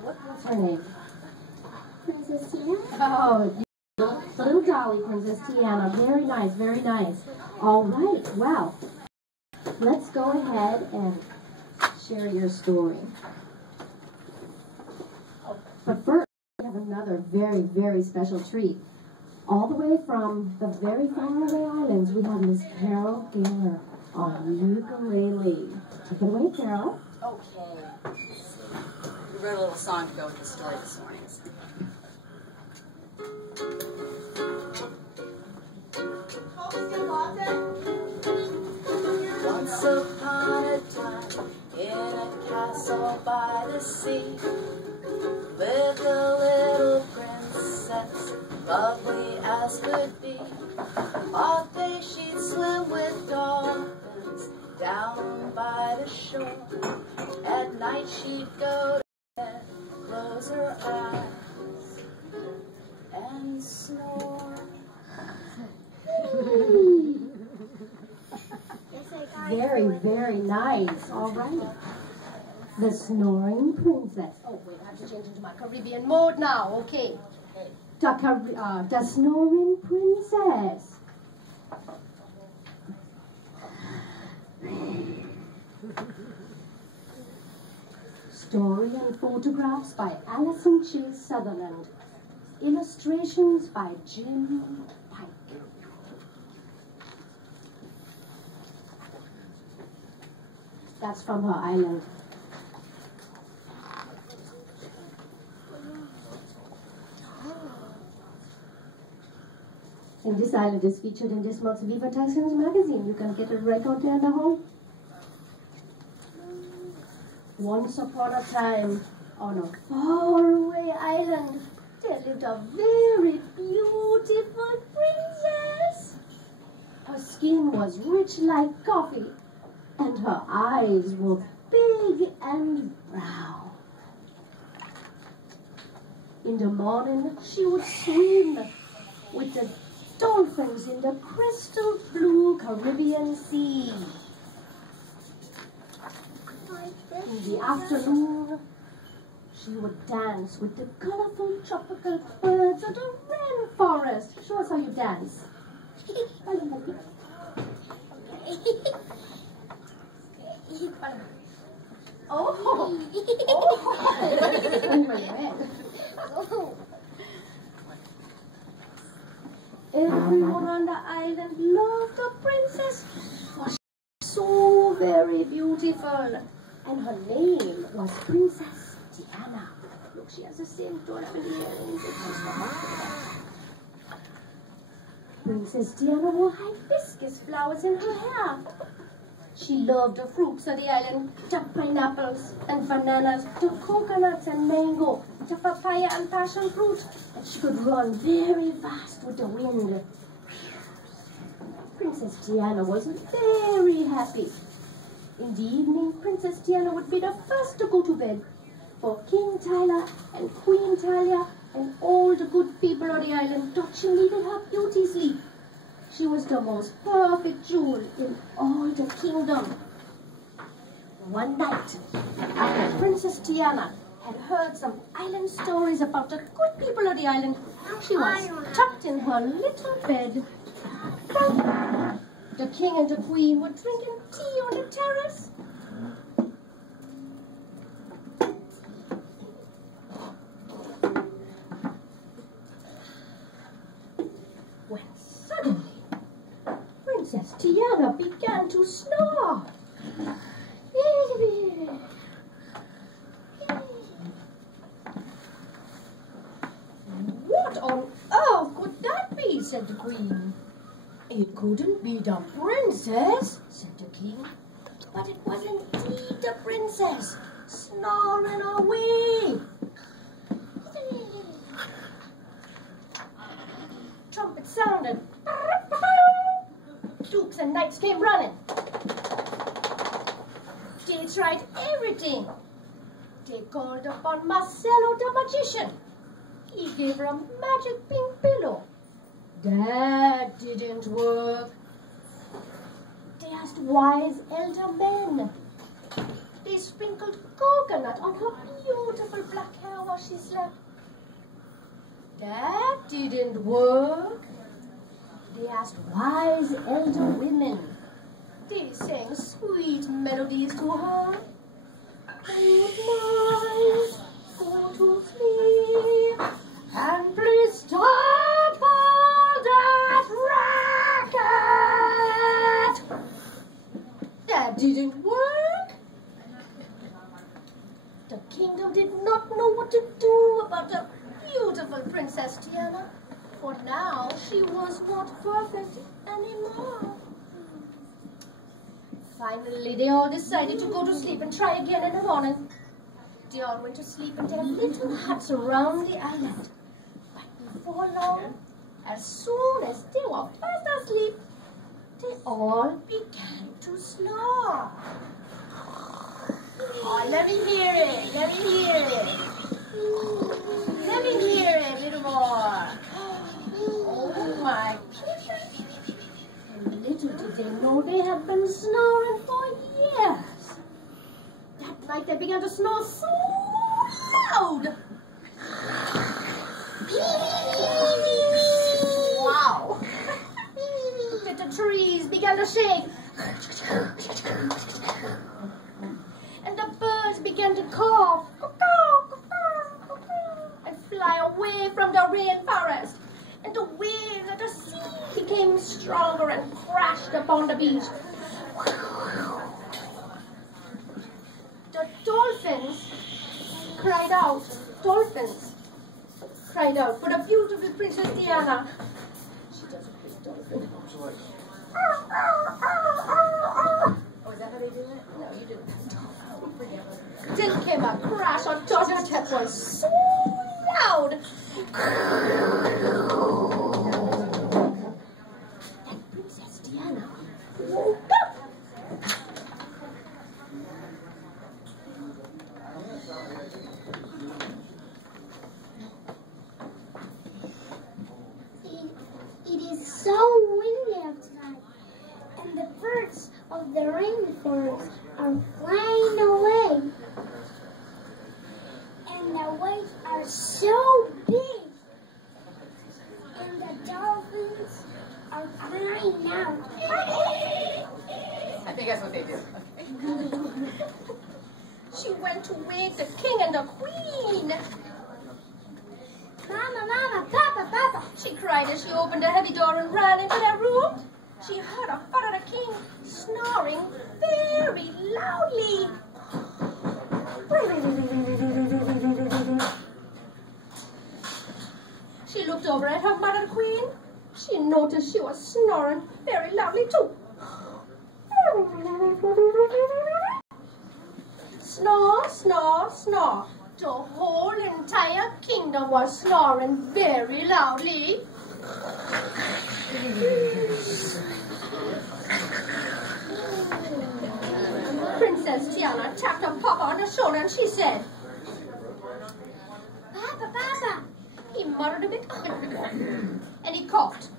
What's her name? Princess Tiana. Oh, the little dolly, Princess Tiana. Very nice, very nice. All right, well, let's go ahead and share your story. But first, we have another very, very special treat. All the way from the very faraway islands, we have Miss Carol Gaylor on ukulele. Take it away, Carol. Okay. We wrote a little song to go with the story this morning. Once upon a time, in a castle by the sea, lived a little princess, lovely as could be. All day she'd swim with dolphins down by the shore. At night she'd go to bed, close her eyes, and snore. Very, very nice. All right. The Snoring Princess. Oh, wait, I have to change into my Caribbean mode now. Okay. The Snoring Princess. Story and photographs by Alison Chase Sutherland. Illustrations by Jim Pike. That's from her island. And this island is featured in this month's Viva Texans magazine. You can get it right out there in the home. Once upon a time, on a faraway island, there lived a very beautiful princess. Her skin was rich like coffee, and her eyes were big and brown. In the morning, she would swim with the dolphins in the crystal blue Caribbean Sea. In the afternoon, she would dance with the colorful tropical birds of the rainforest. Show us how you dance. Oh! Oh! Everyone on the island loved the princess, for she was so very beautiful. And her name was Princess Diana. Look, she has the same dolphin earrings. Princess Diana wore hibiscus flowers in her hair. She loved the fruits of the island, the pineapples and bananas, the coconuts and mango, the papaya and passion fruit. And she could run very fast with the wind. Princess Diana was very happy. In the evening, Princess Diana would be the first to go to bed, for King Tyler and Queen Talia and all the good people of the island touched and needed her beauty sleep. She was the most perfect jewel in all the kingdom. One night, after Princess Diana had heard some island stories about the good people of the island, she was tucked in her little bed. The king and the queen were drinking tea on the terrace. When suddenly, Princess Diana began to snore. What on earth could that be? Said the queen. It couldn't be the princess, said the king. But it was indeed the princess, snoring away. Trumpet sounded. Dukes and knights came running. They tried everything. They called upon Marcello the magician. He gave her a magic pink pillow. That didn't work. They asked wise elder men. They sprinkled coconut on her beautiful black hair while she slept. That didn't work. They asked wise elder women. They sang sweet melodies to her. Good night, go to sleep, and please stop all that racket. That didn't work. The kingdom did not know what to do about the beautiful Princess Tiana, for now she was not perfect anymore. Finally, they all decided to go to sleep and try again in the morning. They all went to sleep in their little huts around the island. But before long, as soon as they were fast asleep, they all began to snore. Oh, let me hear it. Let me hear it. Let me hear it a little more. Oh my. And little did they know they had been snoring for years. That night they began to snore so loud. Wow. That the trees began to shake. And the birds began to call and fly away from the rainforest. And the waves of the sea became stronger and crashed upon the beach. The dolphins cried out. Dolphins cried out for the beautiful Princess Diana. She does a great dolphin. Oh, is that how they do it? No, you didn't. Then came a crash on top of that was so loud. And Princess Diana woke up. It is so windy outside, and the birds of the rainforest are flying away. And the waves are so big, and the dolphins are crying out. I think that's what they do. She went to wake the king and the queen. Mama, Mama, Papa, Papa. She cried as she opened the heavy door and ran into their room. She heard her father the king snoring very loudly. She looked over at her mother the queen. She noticed she was snoring very loudly too. Snore, snore, snore. The whole entire kingdom was snoring very loudly. Princess Tiana tapped her papa on the shoulder and she said, Papa, Papa. He muttered a bit and he coughed.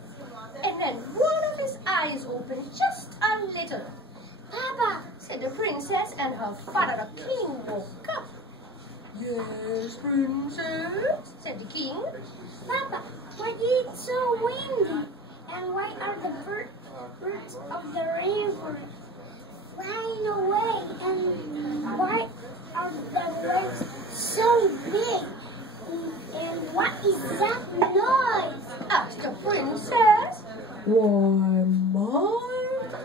And then one of his eyes opened just a little. Papa, Said the princess, and her father the king woke up. Yes, princess, said the king. Papa, why is it so windy? And why are the birds of the rainforest flying away? And why are the waves so big? And what is that noise? Asked the princess. Why, my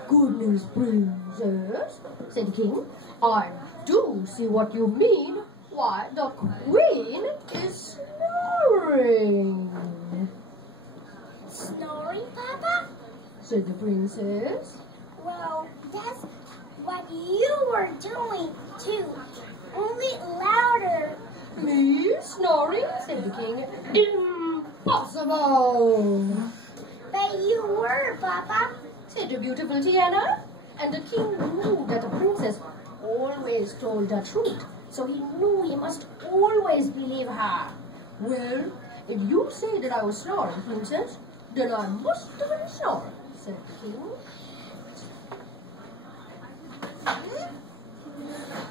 goodness, princess, said the king. I do see what you mean. Why, the queen is snoring. Snoring, Papa? Said the princess. Well, that's what you were doing too. Only louder. Me snoring? Said the king. Impossible. But you were, Papa. Said the beautiful Tiana. And the king knew that the princess always told the truth. So he knew he must always believe her. Well, if you say that I was snoring, princess, then I must have been snoring, said the king.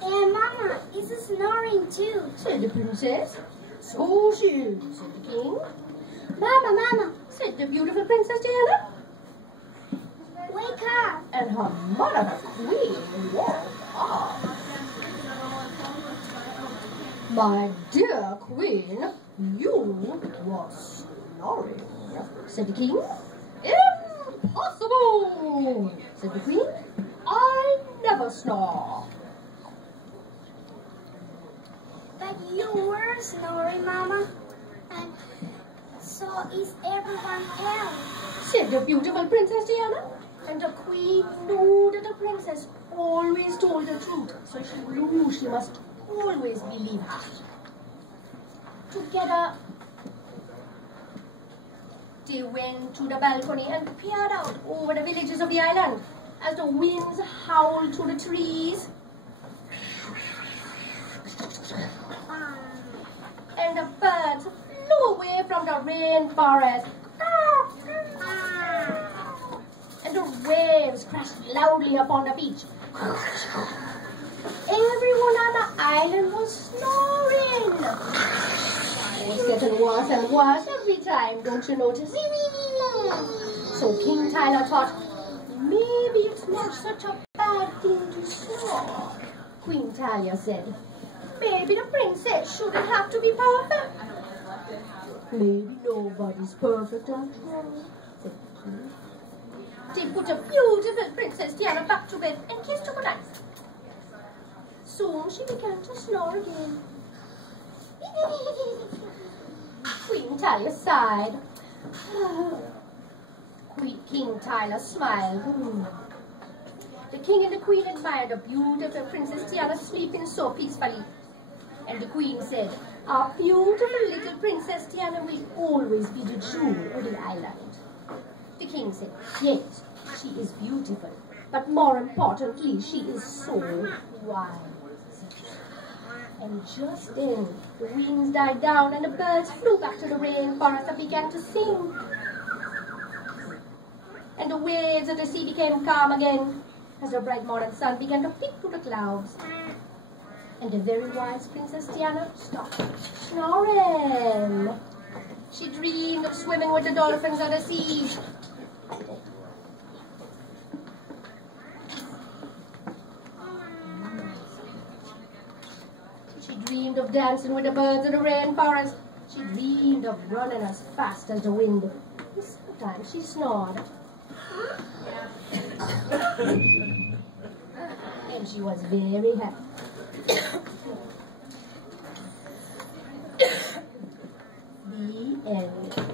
And Mama is snoring too, said the princess. So she is, said the king. Mama, Said the beautiful Princess Diana. wake up. And her mother, the queen, woke up. My dear queen, you were snoring, said the king. Impossible, said the queen. I never snore. But you were snoring, Mama. And so is everyone else. Said the beautiful Princess Diana. And the queen knew that the princess always told the truth, so she knew she must always believe her. Together, they went to the balcony and peered out over the villages of the island as the winds howled through the trees. And the birds flew away from the rainforest. And the waves crashed loudly upon the beach. Everyone on the island was snoring. It was getting worse and worse every time, don't you notice? So King Tyler thought, maybe it's not such a bad thing to snore. Queen Talia said, maybe the princess shouldn't have to be perfect. Maybe nobody's perfect after all, said the king. They put a beautiful Princess Diana back to bed and kissed her goodnight. Soon she began to snore again. Queen Talia sighed. King Tyler smiled. The king and the queen admired the beautiful Princess Diana sleeping so peacefully. And the queen said, our beautiful little Princess Diana will always be the jewel of the island. The king said, yes, she is beautiful, but more importantly, she is so wise. And just then, the winds died down and the birds flew back to the rainforest and began to sing. And the waves of the sea became calm again as the bright morning sun began to peek through the clouds. And the very wise Princess Diana stopped snoring. She dreamed of swimming with the dolphins on the sea. She dreamed of dancing with the birds of the rainforest. She dreamed of running as fast as the wind. And sometimes she snored. And she was very happy. The end.